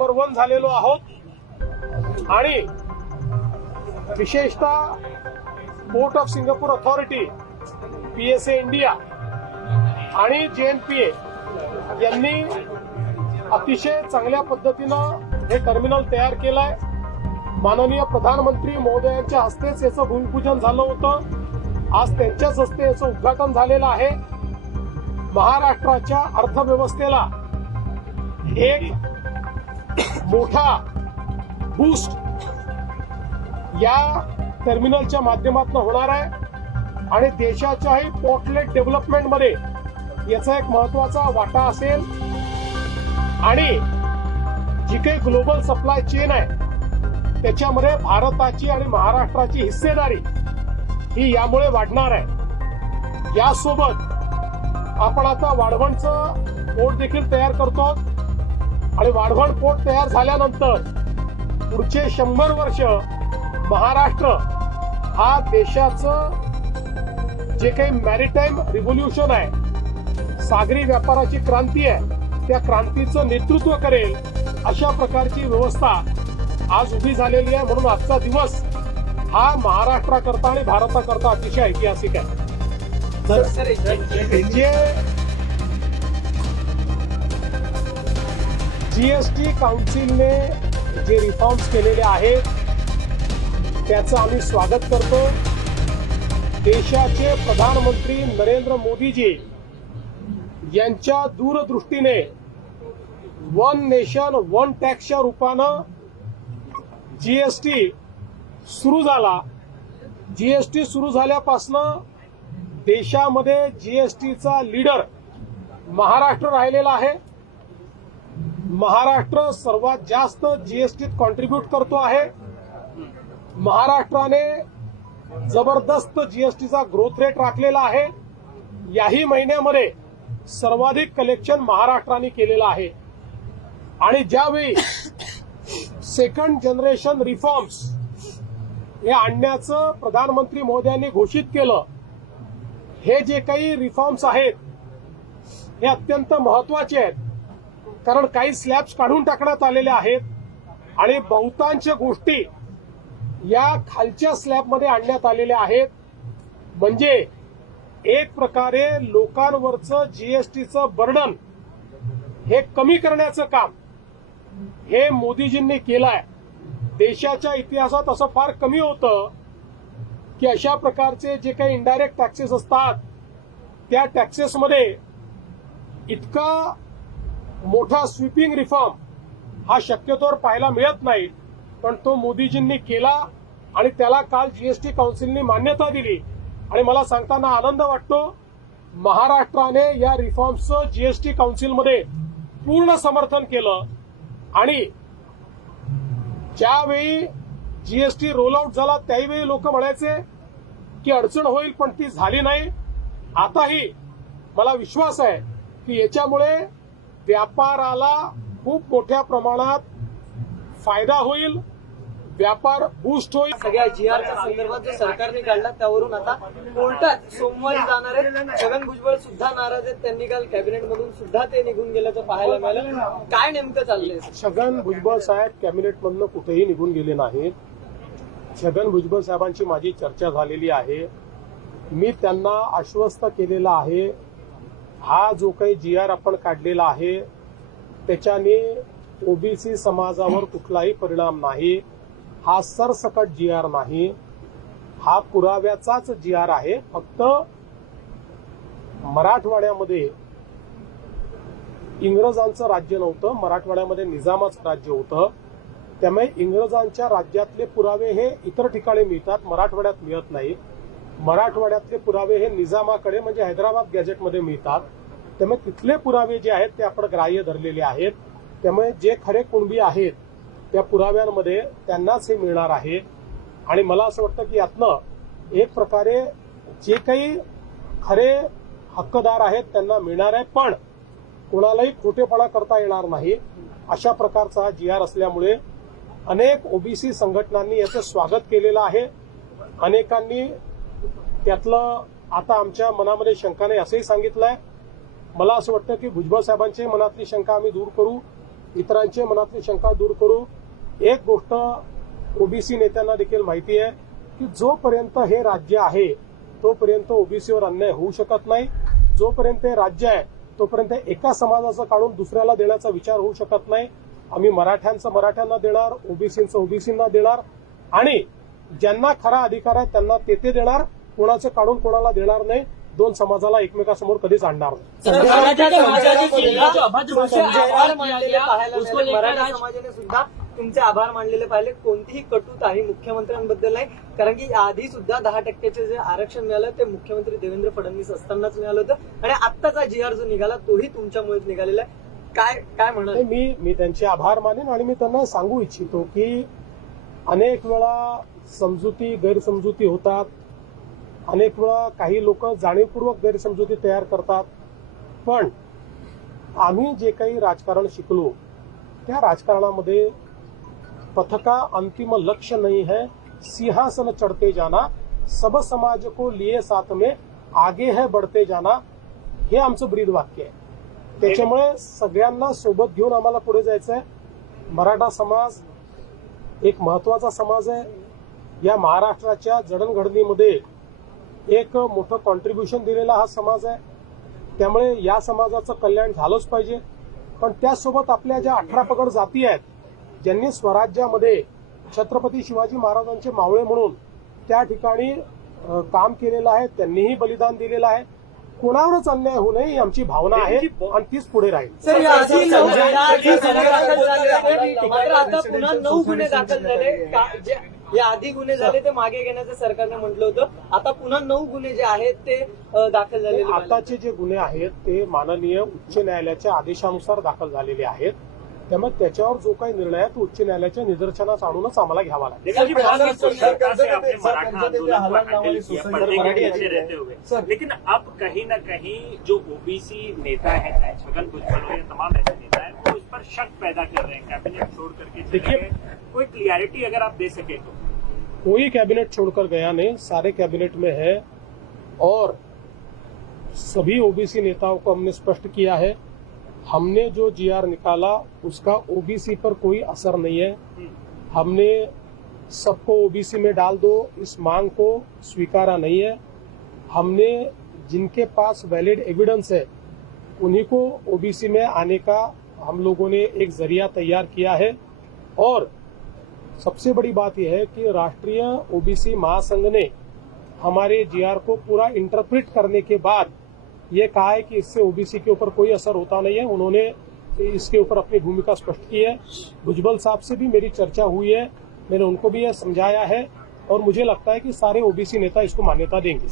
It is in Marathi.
नंबर वन झालेलो आहोत. आणि विशेषतः port of Singapore authority PSA India आणि जेएनपीए यांनी अतिशय चांगल्या पद्धतीनं हे टर्मिनल तयार केलंय. माननीय प्रधानमंत्री महोदयांच्या हस्तेच याचं भूमिपूजन झालं होतं. आज त्यांच्याच हस्ते याचं उद्घाटन झालेलं आहे. महाराष्ट्राच्या अर्थव्यवस्थेला एक मोठा बूस्ट या टर्मिनलच्या माध्यमातून होणार आहे. आणि देशाच्याही पोर्टलेट डेव्हलपमेंटमध्ये याचा एक महत्त्वाचा वाटा असेल. आणि जी काही ग्लोबल सप्लाय चेन आहे त्याच्यामध्ये भारताची आणि महाराष्ट्राची हिस्सेदारी ही यामुळे वाढणार आहे. यासोबत आपण आता वाढवणचं बोर्ड देखील तयार करतो. आणि वाढवण पोर्ट तयार झाल्यानंतर पुढचे शंभर वर्ष महाराष्ट्र हा देशाचं जे काही मॅरिटाईम रिव्होल्युशन आहे सागरी व्यापाराची क्रांती आहे त्या क्रांतीचं नेतृत्व करेल अशा प्रकारची व्यवस्था आज उभी झालेली आहे म्हणून आजचा दिवस हा महाराष्ट्राकरता आणि भारताकरता अतिशय ऐतिहासिक आहे. जी एस टी काउन्सिलने जे रिफॉर्म्स केलेले आहेत त्याचं आम्ही स्वागत करतो. देशाचे प्रधानमंत्री नरेंद्र मोदीजी यांच्या दूरदृष्टीने वन नेशन वन टॅक्सच्या रूपानं जीएसटी सुरू झाला. जीएसटी सुरू झाल्यापासनं देशामध्ये जीएसटीचा लीडर महाराष्ट्र राहिलेला आहे. महाराष्ट्र सर्वात जास्त जीएसटीत कॉन्ट्रीब्यूट करतो आहे. महाराष्ट्राने जबरदस्त जीएसटीचा ग्रोथ रेट राखलेला आहे. याही महिन्यामध्ये सर्वाधिक कलेक्शन महाराष्ट्राने केलेलं आहे. आणि ज्यावेळी सेकंड जनरेशन रिफॉर्म्स हे आणण्याचं प्रधानमंत्री मोदयांनी घोषित केलं हे जे काही रिफॉर्म्स आहेत हे अत्यंत महत्त्वाचे आहेत. कारण काही स्लॅब्स काढून टाकण्यात आलेल्या आहेत. आणि बहुतांश गोष्टी या खालच्या स्लॅबमध्ये आणण्यात आलेल्या आहेत. म्हणजे एक प्रकारे लोकांवरचं जीएसटीचं बर्डन हे कमी करण्याचं काम हे मोदीजींनी केलं आहे देशाच्या इतिहासात असं फार कमी होतं की अशा प्रकारचे जे काही इनडायरेक्ट टॅक्सेस असतात त्या टॅक्सेसमध्ये इतका मोठा स्वीपिंग रिफॉर्म हा शक्यतोवर पाहायला मिळत नाही. पण तो मोदीजींनी केला आणि त्याला काल जीएसटी काउन्सिलने मान्यता दिली. आणि मला सांगताना आनंद वाटतो महाराष्ट्राने या रिफॉर्म्सचं जीएसटी काउन्सिलमध्ये पूर्ण समर्थन केलं. आणि ज्यावेळी जीएसटी रोल आउट झाला त्यावेळी लोक म्हणायचे की अडचण होईल पण ती झाली नाही. आताही मला विश्वास आहे की याच्यामुळे व्यापाराला खूप मोठ्या प्रमाणात फायदा होईल व्यापार बूस्ट होईल. सगळ्या जीआरच्या संदर्भात जो सरकारने काढला त्यावरून आता कोर्टात सोमवारी जाणार आहेत छगन भुजबळ सुद्धा नाराज आहेत. त्यांनी काल कॅबिनेट मधून सुद्धा ते निघून गेल्याचं पाहायला मिळालं. काय नेमकं चाललंय? छगन भुजबळ साहेब कॅबिनेटमधनं कुठेही निघून गेले नाहीत. छगन भुजबळ साहेबांची माझी चर्चा झालेली आहे. मी त्यांना आश्वस्त केलेलं आहे हा जो काही जी आर आपण काढलेला आहे त्याच्याने ओबीसी समाजावर कुठलाही परिणाम नाही. हा सरसकट जी आर नाही. हा पुराव्याचाच जी आर आहे. फक्त मराठवाड्यामध्ये इंग्रजांचं राज्य नव्हतं. मराठवाड्यामध्ये निजामाचं राज्य होतं. त्यामुळे इंग्रजांच्या राज्यातले पुरावे हे इतर ठिकाणी मिळतात. मराठवाड्यात मिळत नाही. मराठवाड्यातले पुरावे हे निजामाकडे म्हणजे हैदराबाद गॅजेटमध्ये मिळतात. त्यामुळे तिथले पुरावे जे आहेत ते आपण ग्राह्य धरलेले आहेत. त्यामुळे जे खरे कुणबी आहेत त्या पुराव्यांमध्ये त्यांनाच हे मिळणार आहे. आणि मला असं वाटतं की यातनं एक प्रकारे जे काही खरे हक्कदार आहेत त्यांना मिळणार आहे पण कोणालाही खोटेपणा करता येणार नाही. अशा प्रकारचा हा जी आर असल्यामुळे अनेक ओबीसी संघटनांनी याचं स्वागत केलेलं आहे. अनेकांनी त्यातलं आता आमच्या मनामध्ये शंका नाही असंही सांगितलंय. मला असं वाटतं की भुजबळ साहेबांच्याही मनातली शंका आम्ही दूर करू इतरांचे मनातली शंका दूर करू. एक गोष्ट ओबीसी नेत्यांना देखील माहिती आहे की जोपर्यंत हे राज्य आहे तोपर्यंत ओबीसीवर अन्याय होऊ शकत नाही. जोपर्यंत हे राज्य आहे तोपर्यंत एका समाजाचं काढून दुसऱ्याला देण्याचा विचार होऊ शकत नाही. आम्ही मराठ्यांचं मराठ्यांना देणार ओबीसींचं ओबीसींना देणार. आणि ज्यांना खरा अधिकार आहे त्यांना ते ते देणार कोणाचं काढून कोणाला देणार नाही दोन समाजाला एकमेकासमोर कधीच आणणार नाही. समाजाने सुद्धा तुमचे आभार मानलेले पाहिले. कोणतीही कटूत आहे मुख्यमंत्र्यांबद्दल नाही. कारण की आधी सुद्धा दहा टक्क्याचे जे आरक्षण मिळालं ते मुख्यमंत्री देवेंद्र फडणवीस असतानाच मिळालं होतं. आणि आत्ताचा जी आर जो निघाला तोही तुमच्यामुळेच निघालेला आहे. काय काय म्हणत मी मी त्यांचे आभार मानेन आणि मी त्यांना सांगू इच्छितो की अनेक वेळा समजुती गैरसमजुती होतात. अनेक वेळा काही लोक जाणीवपूर्वक गैरसमजुती तयार करतात. पण आम्ही जे काही राजकारण शिकलो त्या राजकारणामध्ये पथका अंतिम लक्ष्य नहीं है. सिंहासन चढ़ते जाना सब समाज को लिए साथ में आगे है बढ़ते जाना हे आमचं ब्रीद वाक्य आहे. त्याच्यामुळे सगळ्यांना सोबत घेऊन आम्हाला पुढे जायचं आहे मराठा समाज एक महत्त्वाचा समाज आहे. या महाराष्ट्राच्या जडणघडणीमध्ये एक मोठं कॉन्ट्रीब्युशन दिलेला हा समाज आहे. त्यामुळे या समाजाचं कल्याण झालंच पाहिजे. पण त्याचसोबत आपल्या ज्या अठरा पगड जाती आहेत ज्यांनी स्वराज्यामध्ये छत्रपती शिवाजी महाराजांचे मावळे म्हणून त्या ठिकाणी काम केलेलं आहे त्यांनीही बलिदान दिलेलं आहे. कोणावरच अन्याय होऊ नये ही आमची भावना आहे आणि तीच पुढे राहील. सर याआधी नऊ याआधी गुन्हे दाखल झाले होते मात्र आता पुन्हा नऊ गुन्हे दाखल झाले जे याआधी गुन्हे झाले ते मागे घेण्याचं सरकारने म्हटलं होतं आता पुन्हा नऊ गुन्हे जे आहेत ते दाखल पाहिले. आताचे जे गुन्हे आहेत ते माननीय उच्च न्यायालयाच्या आदेशानुसार दाखल झालेले आहेत त्यामुळे त्याच्यावर जो काही निर्णय आहे तो उच्च न्यायालयाच्या निदर्शनास आणूनच आम्हाला घ्यावा लागेल. ही. लेकिन अब कहीं ना कहीं जो ओबीसी नेता है चाहे छगन भुजबल हो या तमाम ऐसे नेता है वो इस पर शक पैदा कर रहे हैं। कैबिनेट छोड़ करके देखिए- कोई क्लियरिटी अगर आप दे सके तो। कोई कैबिनेट छोड़कर गया नहीं सारे कैबिनेट में है और सभी ओबीसी नेताओं को हमने स्पष्ट किया है हमने जो जीआर निकाला, उसका ओबीसी पर कोई असर नहीं है। हमने सबको ओबीसी में डाल दो, इस मांग को स्वीकारा नहीं है। हमने जिनके पास वैलिड एविडेंस है, उन्हीं को ओबीसी में आने का हम लोगों ने एक ज़रिया तैयार किया है। और सबसे बड़ी बात यह है कि राष्ट्रीय ओबीसी महासंघ ने हमारे जीआर को पूरा इंटरप्रेट करने के बाद ये कहा है कि इससे ओबीसी के ऊपर कोई असर होता नहीं है। उन्होंने इसके ऊपर अपनी भूमिका स्पष्ट की है। भुजबल साहब से भी मेरी चर्चा हुई है। मैंने उनको भी यह समझाया है और मुझे लगता है कि सारे ओबीसी नेता इसको मान्यता देंगे।